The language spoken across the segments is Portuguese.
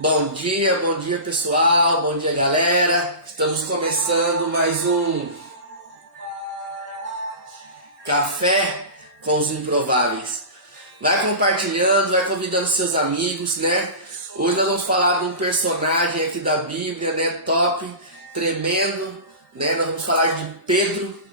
Bom dia pessoal, bom dia galera. Estamos começando mais um Café com os Improváveis. Vai compartilhando, vai convidando seus amigos, né? Hoje nós vamos falar de um personagem aqui da Bíblia, né? Top, tremendo, né? Nós vamos falar de Pedro,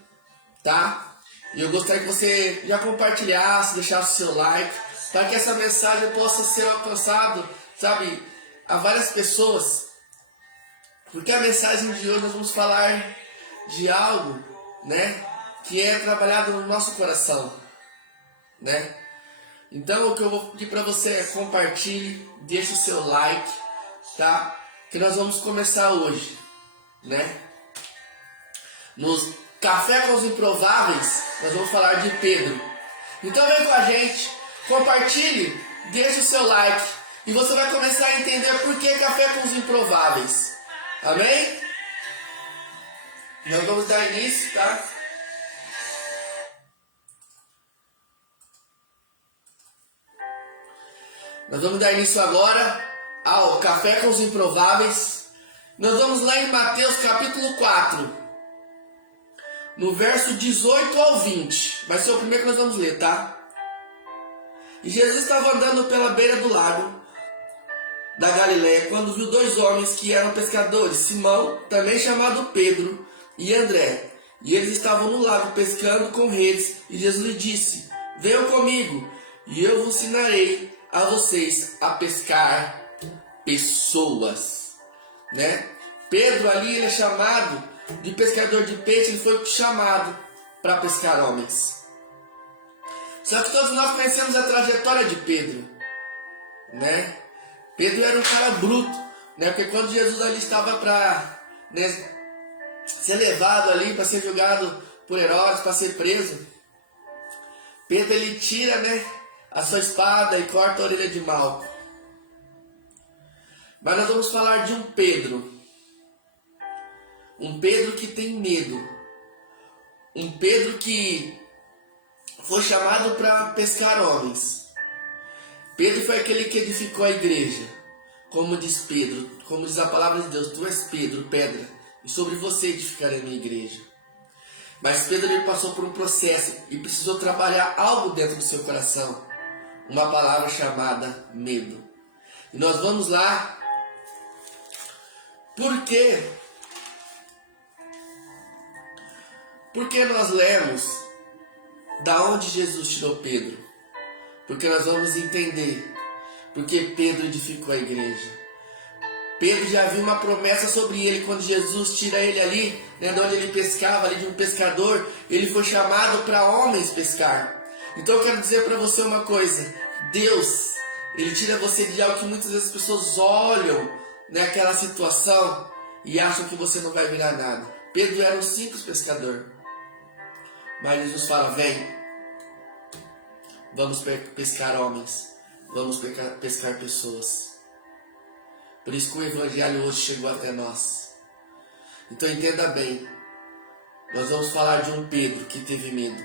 tá? E eu gostaria que você já compartilhasse, deixasse o seu like, para que essa mensagem possa ser alcançada, sabe, a várias pessoas. Porque a mensagem de hoje nós vamos falar de algo, né, que é trabalhado no nosso coração, né? Então o que eu vou pedir para você é compartilhe, deixe o seu like, tá? Que nós vamos começar hoje, né? Nos Café com os Improváveis, nós vamos falar de Pedro. Então vem com a gente, compartilhe, deixe o seu like e você vai começar a entender por que Café com os Improváveis. Amém? Nós vamos dar início, tá? Nós vamos dar início agora ao Café com os Improváveis. Nós vamos lá em Mateus capítulo 4. No verso 18 ao 20. Vai ser o primeiro que nós vamos ler, tá? E Jesus estava andando pela beira do lago da Galileia, quando viu dois homens que eram pescadores, Simão, também chamado Pedro, e André. E eles estavam no lago pescando com redes. E Jesus lhe disse: venham comigo, e eu vos ensinarei a vocês a pescar pessoas, né? Pedro ali, ele é chamado de pescador de peixe, ele foi chamado para pescar homens. Só que todos nós conhecemos a trajetória de Pedro, né? Pedro era um cara bruto, né? Porque quando Jesus ali estava para, né, ser levado ali, para ser julgado por Herodes, para ser preso, Pedro ele tira, né, a sua espada e corta a orelha de Malco. Mas nós vamos falar de um Pedro que tem medo, um Pedro que foi chamado para pescar homens. Pedro foi aquele que edificou a igreja, como diz Pedro, como diz a palavra de Deus: tu és Pedro, pedra, e sobre você edificarei a minha igreja. Mas Pedro ele passou por um processo e precisou trabalhar algo dentro do seu coração, uma palavra chamada medo. E nós vamos lá. Por quê? Porque nós lemos da onde Jesus tirou Pedro. Porque nós vamos entender porque Pedro edificou a igreja. Pedro já viu uma promessa sobre ele quando Jesus tira ele ali, né, de onde ele pescava, ali de um pescador. Ele foi chamado para homens pescar. Então eu quero dizer para você uma coisa: Deus, ele tira você de algo que muitas vezes as pessoas olham naquela situação e acham que você não vai virar nada. Pedro era um simples pescador, mas Jesus fala: vem, vamos pescar homens, vamos pescar pessoas. Por isso que o Evangelho hoje chegou até nós. Então entenda bem, nós vamos falar de um Pedro que teve medo,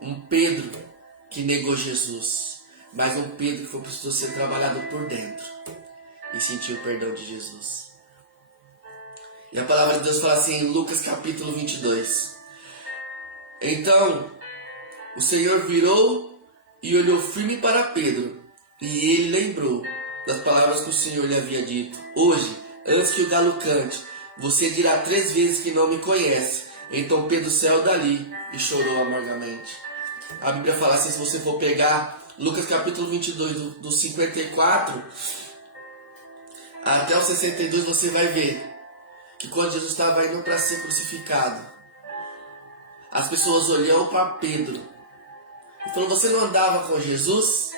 um Pedro que negou Jesus, mas um Pedro que precisou ser trabalhado por dentro e sentiu o perdão de Jesus. E a palavra de Deus fala assim em Lucas capítulo 22. Então o Senhor virou e olhou firme para Pedro, e ele lembrou das palavras que o Senhor lhe havia dito: hoje, antes que o galo cante, você dirá 3 vezes que não me conhece. Então Pedro saiu dali e chorou amargamente. A Bíblia fala assim, se você for pegar Lucas capítulo 22, do 54 até o 62, você vai ver que quando Jesus estava indo para ser crucificado, as pessoas olham para Pedro e falam: você não andava com Jesus?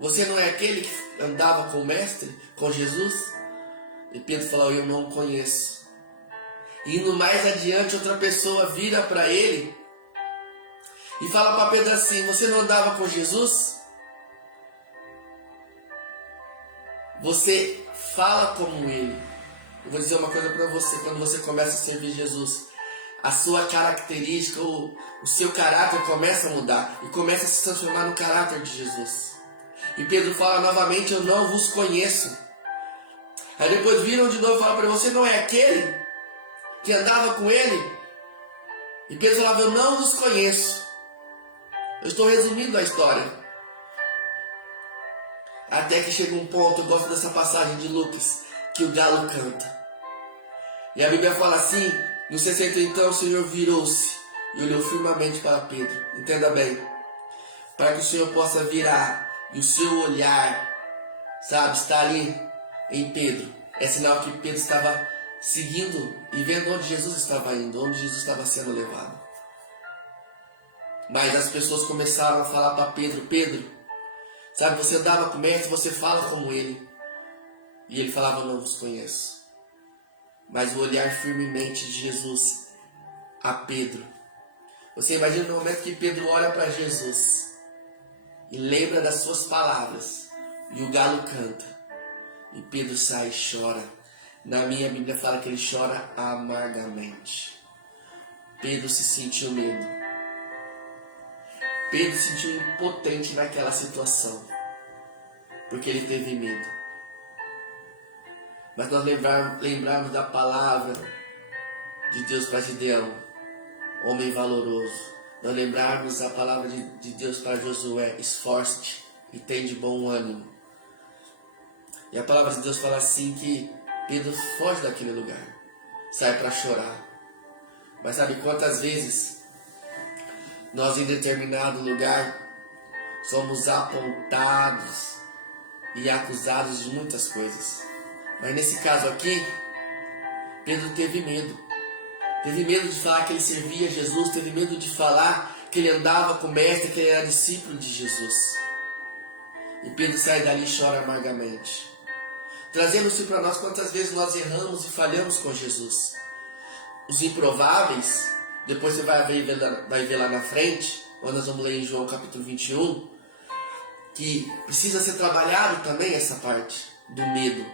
Você não é aquele que andava com o mestre, com Jesus? E Pedro falou: eu não o conheço. E indo mais adiante, outra pessoa vira para ele e fala para Pedro assim: você não andava com Jesus? Você fala como ele. Eu vou dizer uma coisa para você: quando você começa a servir Jesus, a sua característica, o seu caráter começa a mudar e começa a se transformar no caráter de Jesus. E Pedro fala novamente, eu não vos conheço. Aí depois viram de novo e falam para ele, você não é aquele que andava com ele? E Pedro falava, eu não vos conheço. Eu estou resumindo a história. Até que chega um ponto, eu gosto dessa passagem de Lucas, que o galo canta. E a Bíblia fala assim, no 60, então o Senhor virou-se e olhou firmemente para Pedro. Entenda bem, para que o Senhor possa virar e o seu olhar, sabe, está ali em Pedro. É sinal que Pedro estava seguindo e vendo onde Jesus estava indo, onde Jesus estava sendo levado. Mas as pessoas começaram a falar para Pedro, Pedro, sabe, você andava com o mestre, você fala como ele. E ele falava, não vos conheço. Mas o olhar firmemente de Jesus a Pedro. Você imagina no momento que Pedro olha para Jesus e lembra das suas palavras. E o galo canta. E Pedro sai e chora. Na minha Bíblia fala que ele chora amargamente. Pedro se sentiu medo. Pedro se sentiu impotente naquela situação. Porque ele teve medo. Mas nós lembrarmos da palavra de Deus para Gideão, homem valoroso. Nós lembrarmos a palavra de Deus para Josué, esforce-te e tem de bom ânimo. E a palavra de Deus fala assim que Pedro foge daquele lugar, sai para chorar. Mas sabe quantas vezes nós em determinado lugar somos apontados e acusados de muitas coisas. Mas nesse caso aqui, Pedro teve medo. Teve medo de falar que ele servia a Jesus, teve medo de falar que ele andava com o mestre, que ele era discípulo de Jesus. E Pedro sai dali e chora amargamente. Trazendo isso para nós, quantas vezes nós erramos e falhamos com Jesus. Os improváveis, depois você vai ver lá na frente, quando nós vamos ler em João capítulo 21, que precisa ser trabalhado também essa parte do medo.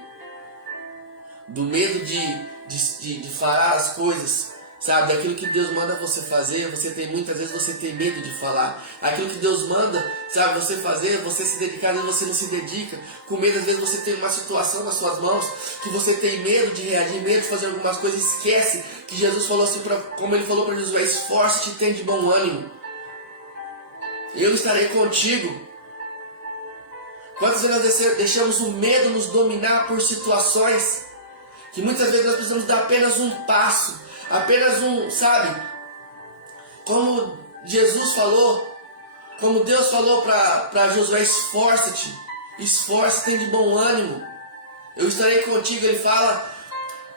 Do medo de falar as coisas, sabe? Daquilo que Deus manda você fazer, muitas vezes você tem medo de falar. Aquilo que Deus manda, sabe, você fazer, você se dedicar, às vezes você não se dedica. Com medo, às vezes você tem uma situação nas suas mãos que você tem medo de reagir, medo de fazer algumas coisas. Esquece que Jesus falou assim, como ele falou para Josué, esforce-te e tem de bom ânimo. Eu estarei contigo. Quantas vezes nós deixamos o medo nos dominar por situações que muitas vezes nós precisamos dar apenas um passo, apenas sabe? Como Jesus falou, como Deus falou para Josué, esforce-te, tem de bom ânimo. Eu estarei contigo, ele fala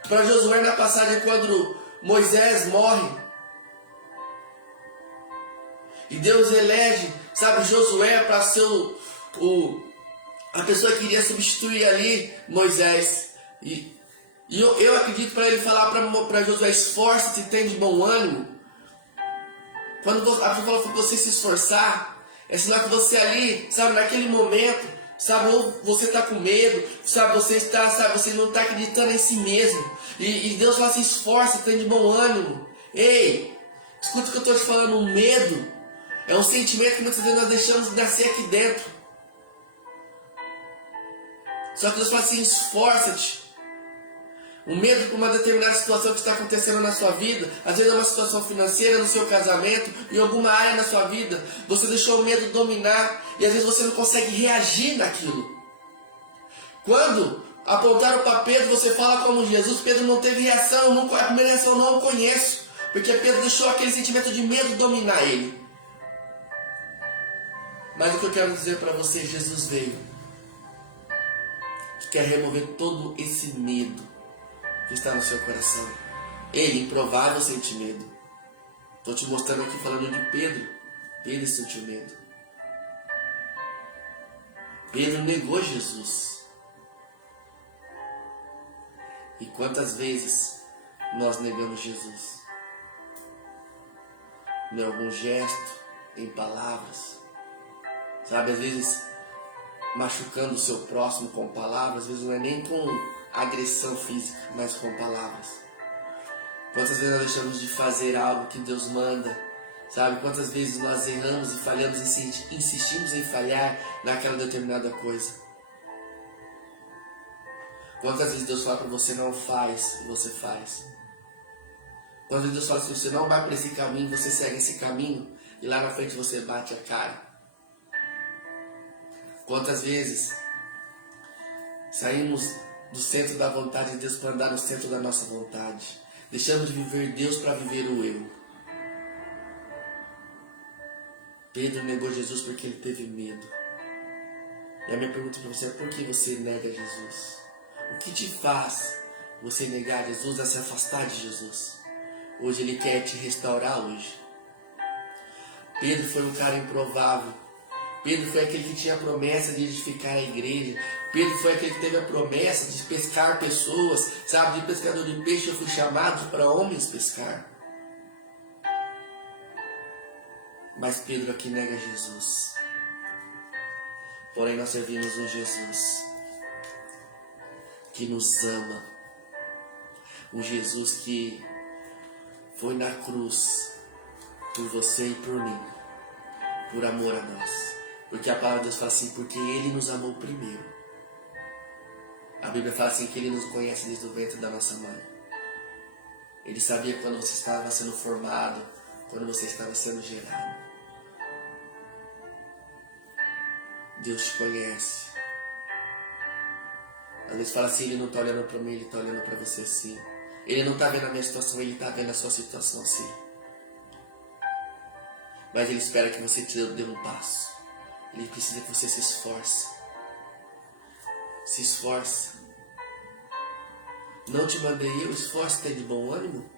para Josué na passagem quando Moisés morre. E Deus elege, sabe, Josué para ser a pessoa que iria substituir ali Moisés. E eu acredito para ele falar para Josué, esforça-te e tem de bom ânimo. Quando a pessoa fala para você se esforçar, é sinal que você ali, sabe, naquele momento, sabe, ou você está com medo, sabe, você não está acreditando em si mesmo. E Deus fala assim, esforça-te, tem de bom ânimo. Ei, escuta o que eu estou te falando, o medo é um sentimento que muitas vezes nós deixamos nascer aqui dentro. Só que Deus fala assim, esforça-te. O medo por uma determinada situação que está acontecendo na sua vida, às vezes é uma situação financeira, no seu casamento, em alguma área na sua vida, você deixou o medo dominar e às vezes você não consegue reagir naquilo. Quando apontaram para Pedro, você fala como Jesus, Pedro não teve reação, a primeira reação não o conheço, porque Pedro deixou aquele sentimento de medo dominar ele. Mas o que eu quero dizer para você, Jesus veio, que quer remover todo esse medo que está no seu coração. Ele, improvável, sente medo. Estou te mostrando aqui, falando de Pedro. Pedro sentiu medo. Pedro negou Jesus. E quantas vezes nós negamos Jesus? Em algum gesto, em palavras. Sabe, às vezes machucando o seu próximo com palavras, às vezes não é nem com agressão física, mas com palavras. Quantas vezes nós deixamos de fazer algo que Deus manda Sabe, quantas vezes nós erramos e falhamos e insistimos em falhar naquela determinada coisa. Quantas vezes Deus fala para você não faz e você faz. Quantas vezes Deus fala que você não vai para esse caminho, você segue esse caminho e lá na frente você bate a cara. Quantas vezes saímos do centro da vontade de Deus para andar no centro da nossa vontade. Deixamos de viver Deus para viver o eu. Pedro negou Jesus porque ele teve medo. E a minha pergunta para você é: por que você nega Jesus? O que te faz você negar Jesus, a se afastar de Jesus? Hoje ele quer te restaurar hoje. Pedro foi um cara improvável. Pedro foi aquele que tinha a promessa de edificar a igreja. Pedro foi aquele que teve a promessa de pescar pessoas. Sabe, de pescador de peixe eu fui chamado para homens pescar. Mas Pedro aqui nega Jesus. Porém nós servimos um Jesus que nos ama. Um Jesus que foi na cruz por você e por mim, por amor a nós. Porque a palavra de Deus fala assim: porque Ele nos amou primeiro. A Bíblia fala assim que Ele nos conhece desde o ventre da nossa mãe. Ele sabia quando você estava sendo formado, quando você estava sendo gerado. Deus te conhece. Às vezes fala assim: Ele não está olhando para mim, Ele está olhando para você sim. Ele não está vendo a minha situação, Ele está vendo a sua situação sim. Mas Ele espera que você dê um passo. Ele precisa que você se esforce. Se esforce. Não te mandei eu, esforce, tem de bom ânimo.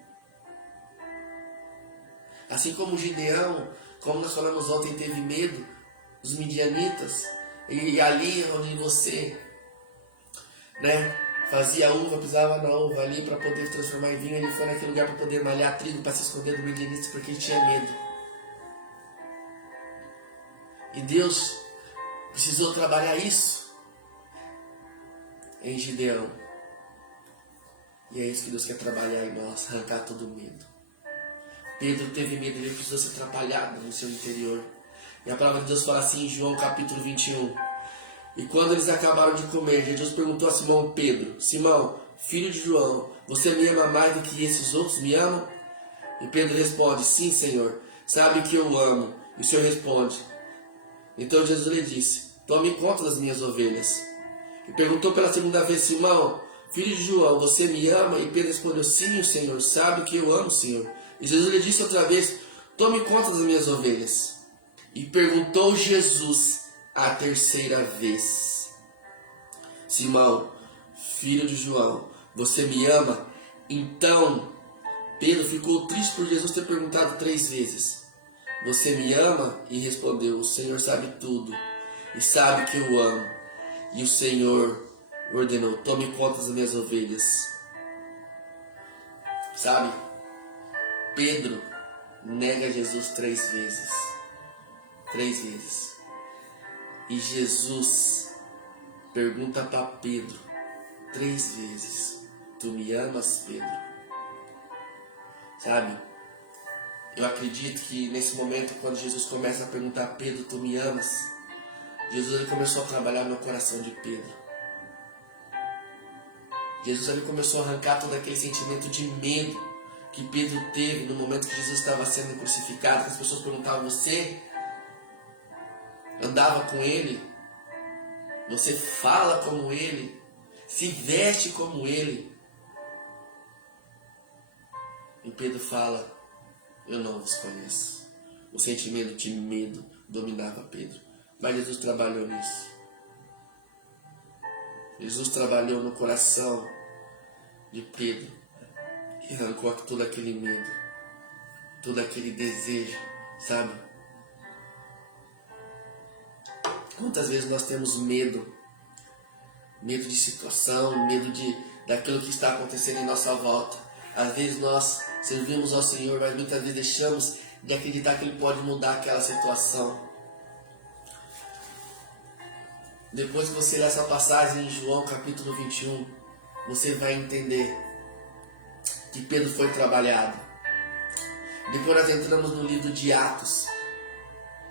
Assim como Gideão, como nós falamos ontem, teve medo dos midianitas. E ali onde você, fazia uva, pisava na uva ali para poder transformar em vinho, ele foi naquele lugar para poder malhar trigo, para se esconder do midianita, porque ele tinha medo. E Deus precisou trabalhar isso em Gideão. E é isso que Deus quer trabalhar em nós, arrancar todo o medo. Pedro teve medo, ele precisou ser atrapalhado no seu interior. E a palavra de Deus fala assim em João capítulo 21. E quando eles acabaram de comer, Jesus perguntou a Simão Pedro: Simão, filho de João, você me ama mais do que esses outros me amam? E Pedro responde: sim, Senhor, sabe que eu amo. E o Senhor responde. Então Jesus lhe disse: tome conta das minhas ovelhas. E perguntou pela segunda vez: Simão, filho de João, você me ama? E Pedro respondeu: sim, o Senhor sabe que eu amo, Senhor. E Jesus lhe disse outra vez: tome conta das minhas ovelhas. E perguntou Jesus a terceira vez: Simão, filho de João, você me ama? Então Pedro ficou triste por Jesus ter perguntado 3 vezes: você me ama? E respondeu: o Senhor sabe tudo e sabe que eu amo. E o Senhor ordenou: tome conta das minhas ovelhas. Sabe, Pedro nega Jesus 3 vezes. 3 vezes. E Jesus pergunta para Pedro 3 vezes: tu me amas, Pedro? Sabe, eu acredito que nesse momento, quando Jesus começa a perguntar a Pedro: tu me amas? Jesus ele começou a trabalhar no coração de Pedro. Jesus ele começou a arrancar todo aquele sentimento de medo que Pedro teve no momento que Jesus estava sendo crucificado. Que as pessoas perguntavam: você andava com ele? Você fala como ele? Se veste como ele? E Pedro fala: eu não vos conheço. O sentimento de medo dominava Pedro. Mas Jesus trabalhou nisso. Jesus trabalhou no coração de Pedro e arrancou todo aquele medo, todo aquele desejo, sabe? Quantas vezes nós temos medo? Medo de situação, medo daquilo que está acontecendo em nossa volta. Às vezes nós servimos ao Senhor, mas muitas vezes deixamos de acreditar que Ele pode mudar aquela situação. Depois que você ler essa passagem em João capítulo 21, você vai entender que Pedro foi trabalhado. Depois nós entramos no livro de Atos.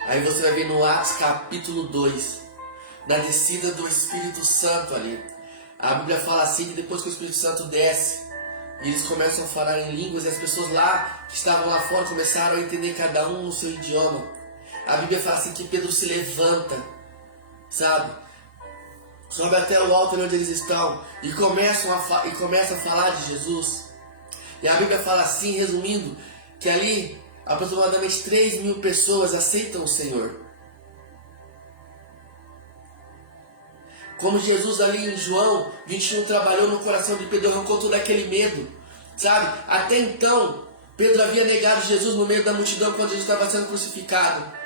Aí você vai ver no Atos capítulo 2, na descida do Espírito Santo ali. A Bíblia fala assim que depois que o Espírito Santo desce, eles começam a falar em línguas e as pessoas lá que estavam lá fora começaram a entender cada um no seu idioma. A Bíblia fala assim que Pedro se levanta, sabe? Sobe até o alto onde eles estão e começa a falar de Jesus. E a Bíblia fala assim, resumindo, que ali aproximadamente 3.000 pessoas aceitam o Senhor. Como Jesus ali em João 21 trabalhou no coração de Pedro, arrancou todo aquele medo, sabe? Até então, Pedro havia negado Jesus no meio da multidão quando Jesus estava sendo crucificado.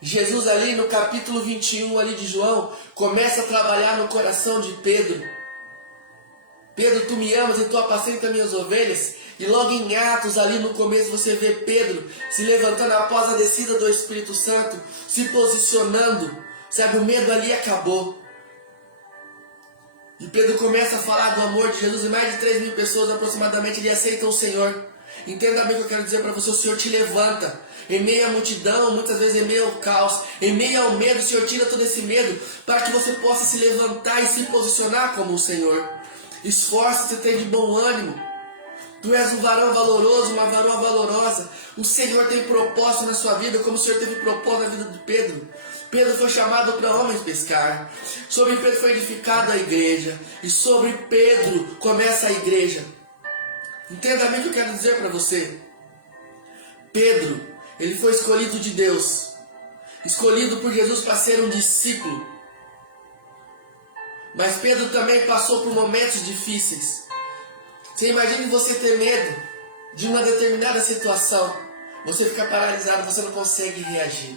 Jesus ali no capítulo 21 ali de João, começa a trabalhar no coração de Pedro. Pedro, tu me amas e tu apacenta minhas ovelhas. E logo em Atos, ali no começo, você vê Pedro se levantando após a descida do Espírito Santo, se posicionando, sabe, o medo ali acabou. E Pedro começa a falar do amor de Jesus e mais de 3.000 pessoas aproximadamente ali aceitam o Senhor. Entenda bem o que eu quero dizer para você, o Senhor te levanta. Em meio à multidão, muitas vezes em meio ao caos, em meio ao medo, o Senhor tira todo esse medo para que você possa se levantar e se posicionar como o Senhor. Esforça-se, tem de bom ânimo. Tu és um varão valoroso, uma varoa valorosa. O Senhor tem propósito na sua vida, como o Senhor teve propósito na vida de Pedro. Pedro foi chamado para homens pescar. Sobre Pedro foi edificada a igreja. E sobre Pedro começa a igreja. Entenda bem o que eu quero dizer para você. Pedro, ele foi escolhido de Deus. Escolhido por Jesus para ser um discípulo. Mas Pedro também passou por momentos difíceis. Você imagine você ter medo de uma determinada situação. Você fica paralisado, você não consegue reagir.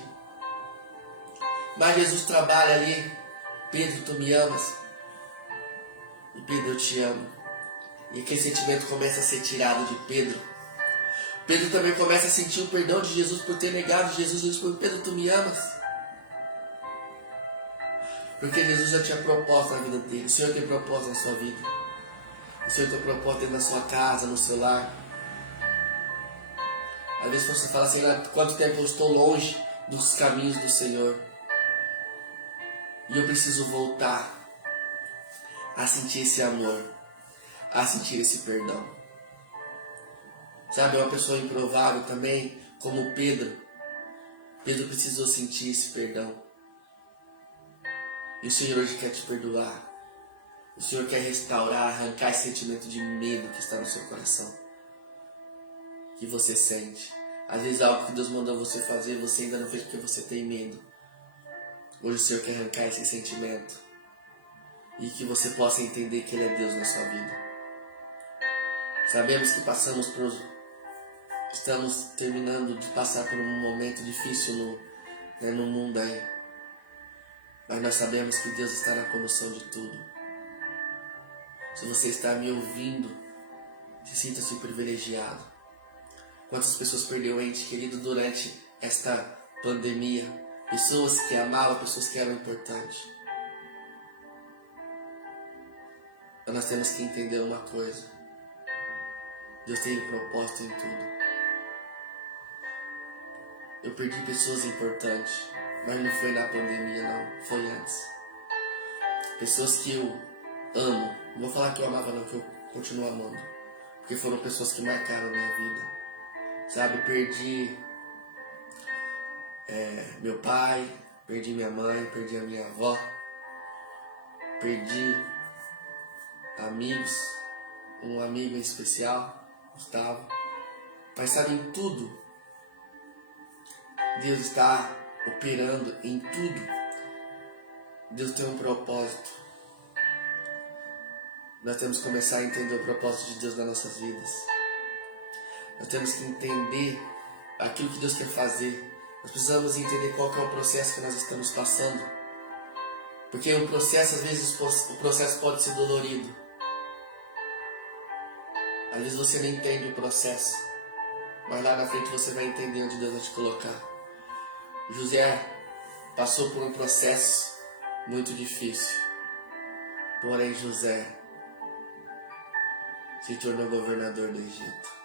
Mas Jesus trabalha ali. Pedro, tu me amas? E Pedro, eu te amo. E aquele sentimento começa a ser tirado de Pedro. Pedro também começa a sentir o perdão de Jesus por ter negado Jesus. Ele diz, Pedro, tu me amas? Porque Jesus já tinha propósito na vida dele. O Senhor tem propósito na sua vida. O Senhor tem propósito dentro da sua casa, no seu lar. Às vezes você fala assim, quanto tempo eu estou longe dos caminhos do Senhor. E eu preciso voltar a sentir esse amor, a sentir esse perdão. Sabe, é uma pessoa improvável também, como Pedro. Pedro precisou sentir esse perdão. E o Senhor hoje quer te perdoar. O Senhor quer restaurar, arrancar esse sentimento de medo que está no seu coração. Que você sente. Às vezes algo que Deus mandou você fazer, você ainda não fez porque você tem medo. Hoje o Senhor quer arrancar esse sentimento. E que você possa entender que Ele é Deus na sua vida. Sabemos que estamos terminando de passar por um momento difícil no mundo aí. Mas nós sabemos que Deus está na condução de tudo. Se você está me ouvindo, sinta-se privilegiado. Quantas pessoas perderam ente querido durante esta pandemia? Pessoas que amavam, pessoas que eram importantes. Mas nós temos que entender uma coisa. Deus tem propósito em tudo. Eu perdi pessoas importantes, mas não foi na pandemia não, foi antes. Pessoas que eu amo, não vou falar que eu amava não, que eu continuo amando. Porque foram pessoas que marcaram a minha vida. Sabe, perdi meu pai, perdi minha mãe, perdi a minha avó. Perdi amigos, um amigo em especial, Gustavo. Mas sabe, em tudo, Deus está operando em tudo. Deus tem um propósito. Nós temos que começar a entender o propósito de Deus nas nossas vidas. Nós temos que entender aquilo que Deus quer fazer. Nós precisamos entender qual que é o processo que nós estamos passando. Porque o processo, às vezes, o processo pode ser dolorido. Às vezes você não entende o processo. Mas lá na frente você vai entender onde Deus vai te colocar. José passou por um processo muito difícil. Porém, José se tornou governador do Egito.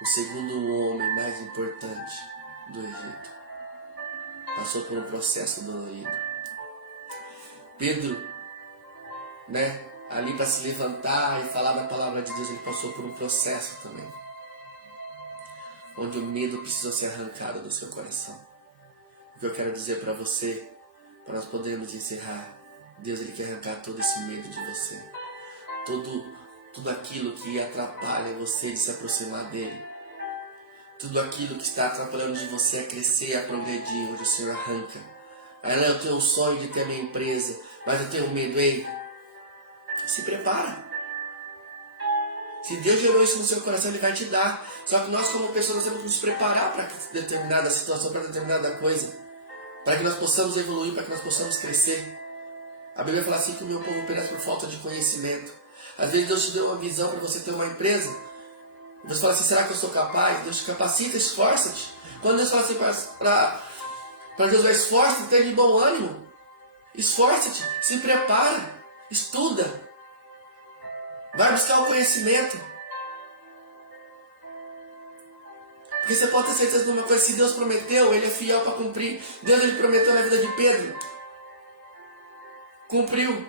o segundo homem mais importante do Egito, passou por um processo dolorido. Pedro, ali para se levantar e falar da palavra de Deus, ele passou por um processo também, onde o medo precisou ser arrancado do seu coração. O que eu quero dizer para você, para nós podermos encerrar, Deus ele quer arrancar todo esse medo de você, tudo aquilo que atrapalha você de se aproximar dele, tudo aquilo que está atrapalhando de você a crescer, a progredir, hoje o Senhor arranca. Eu tenho um sonho de ter minha empresa, mas eu tenho medo. Ei, se prepara. Se Deus gerou isso no seu coração, Ele vai te dar. Só que nós como pessoas nós temos que nos preparar para determinada situação, para determinada coisa, para que nós possamos evoluir, para que nós possamos crescer. A Bíblia fala assim que o meu povo perece por falta de conhecimento. Às vezes Deus te deu uma visão para você ter uma empresa, e você fala assim, será que eu sou capaz? Deus te capacita, esforça-te. Quando Deus fala assim para Deus, esforça-te, tenha de bom ânimo. Esforça-te, se prepara, estuda. Vai buscar o conhecimento. Porque você pode ter certeza de uma coisa, se Deus prometeu, Ele é fiel para cumprir. Deus ele prometeu na vida de Pedro. Cumpriu.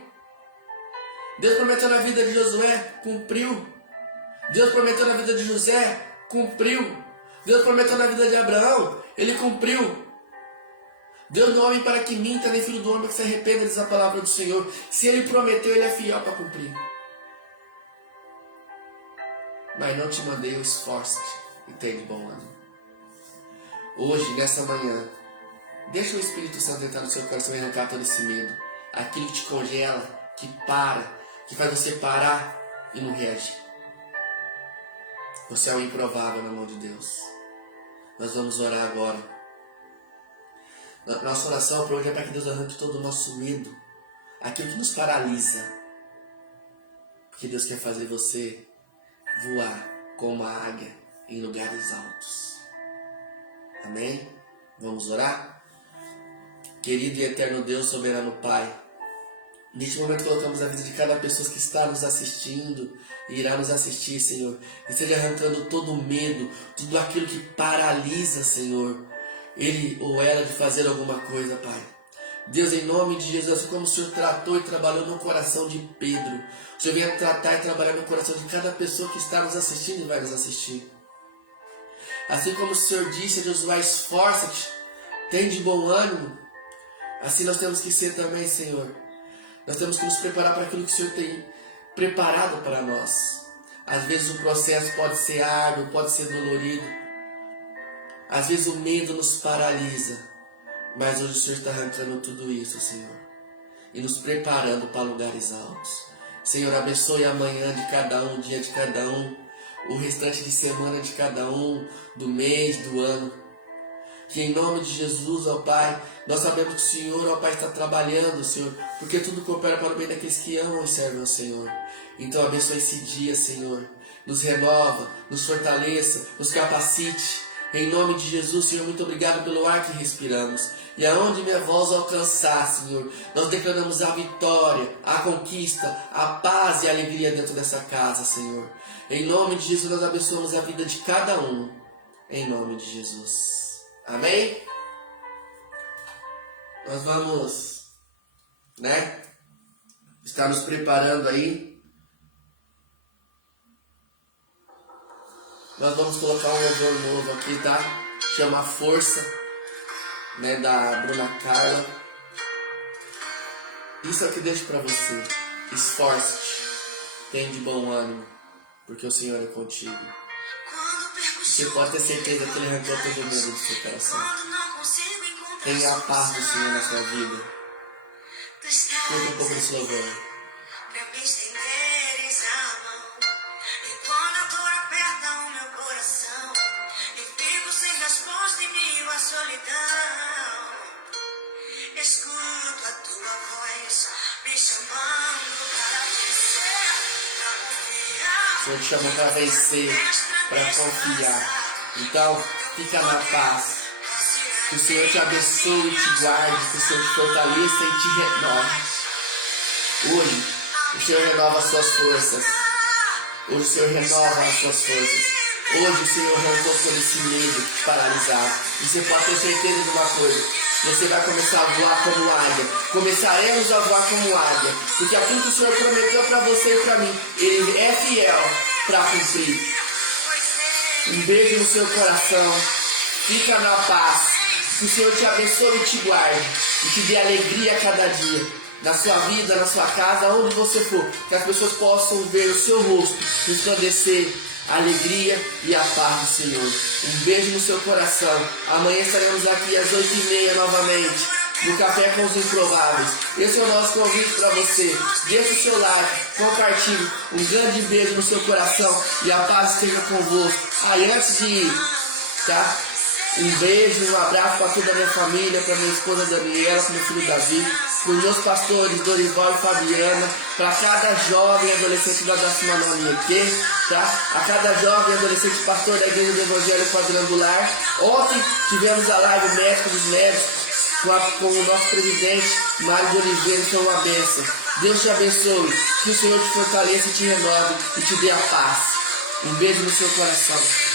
Deus prometeu na vida de Josué, cumpriu. Deus prometeu na vida de José, cumpriu. Deus prometeu na vida de Abraão, Ele cumpriu. Deus não é homem para que minta, nem filho do homem para que se arrependa, diz a palavra do Senhor. Se Ele prometeu, Ele é fiel para cumprir. Mas não te mandei, eu esforço-te e tenha de bom ânimo. Hoje, nessa manhã, deixa o Espírito Santo entrar no seu coração e arrancar todo esse medo. Aquilo que te congela, que para, que faz você parar e não reagir. Você é um improvável na mão de Deus. Nós vamos orar agora. Nossa oração por hoje é para que Deus arranque todo o nosso medo, aquilo que nos paralisa. Porque Deus quer fazer você voar como uma águia em lugares altos. Amém? Vamos orar? Querido e eterno Deus, soberano Pai, neste momento colocamos a vida de cada pessoa que está nos assistindo e irá nos assistir, Senhor. Esteja arrancando todo o medo, tudo aquilo que paralisa, Senhor, ele ou ela de fazer alguma coisa, Pai. Deus, em nome de Jesus, assim como o Senhor tratou e trabalhou no coração de Pedro, o Senhor venha tratar e trabalhar no coração de cada pessoa que está nos assistindo e vai nos assistir. Assim como o Senhor disse a Josué, esforça-te, tem de bom ânimo, assim nós temos que ser também, Senhor. Nós temos que nos preparar para aquilo que o Senhor tem preparado para nós. Às vezes o processo pode ser árduo, pode ser dolorido. Às vezes o medo nos paralisa. Mas hoje o Senhor está arrancando tudo isso, Senhor. E nos preparando para lugares altos. Senhor, abençoe amanhã de cada um, o dia de cada um. O restante de semana de cada um, do mês, do ano. Que em nome de Jesus, ó Pai, nós sabemos que o Senhor, ó Pai, está trabalhando, Senhor, porque tudo coopera para o bem daqueles que amam e servem ao Senhor. Então abençoe esse dia, Senhor. Nos renova, nos fortaleça, nos capacite. Em nome de Jesus, Senhor, muito obrigado pelo ar que respiramos. E aonde minha voz alcançar, Senhor, nós declaramos a vitória, a conquista, a paz e a alegria dentro dessa casa, Senhor. Em nome de Jesus, nós abençoamos a vida de cada um. Em nome de Jesus. Amém? Nós vamos, estar nos preparando aí. Nós vamos colocar um louvor novo aqui, tá? Chama Força, da Bruna Carla. Isso é o que deixo para você. Esforce-te, tenha de bom ânimo, porque o Senhor é contigo. Você pode ter certeza que Ele arrancou todo o medo do seu coração. Tenha a paz do Senhor na sua vida. Curta um pouco desse louvor. Escuto a tua voz me chamando para vencer, para confiar. O Senhor te chamou para vencer, para confiar. Então, fica na paz. Que o Senhor te abençoe e te guarde. Que o Senhor te fortaleça e te renove. Hoje, o Senhor renova as suas forças. Hoje o Senhor renova as suas forças. Hoje o Senhor arrancou todo esse medo que te paralisava. E você pode ter certeza de uma coisa: você vai começar a voar como águia. Começaremos a voar como águia. Porque aquilo que o Senhor prometeu para você e para mim, Ele é fiel para cumprir. Um beijo no seu coração. Fica na paz. Que o Senhor te abençoe e te guarde. E te dê alegria a cada dia. Na sua vida, na sua casa, onde você for. Que as pessoas possam ver o seu rosto resplandecer a alegria e a paz do Senhor. Um beijo no seu coração. Amanhã estaremos aqui às 8h30 novamente, no Café com os Improváveis. Esse é o nosso convite para você. Deixe o seu like, compartilhe. Um grande beijo no seu coração e a paz esteja convosco. E antes de ir, tá? Um beijo, um abraço para toda a minha família, para minha esposa Daniela, para meu filho Davi, para os meus pastores Dorival e Fabiana, para cada jovem e adolescente da 19ª IQ, tá? A cada jovem e adolescente pastor da Igreja do Evangelho Quadrangular. Ontem tivemos a live Médico dos Médicos com o nosso presidente Mário de Oliveira. Foi uma bênção. Deus te abençoe, que o Senhor te fortaleça e te renove e te dê a paz. Um beijo no seu coração.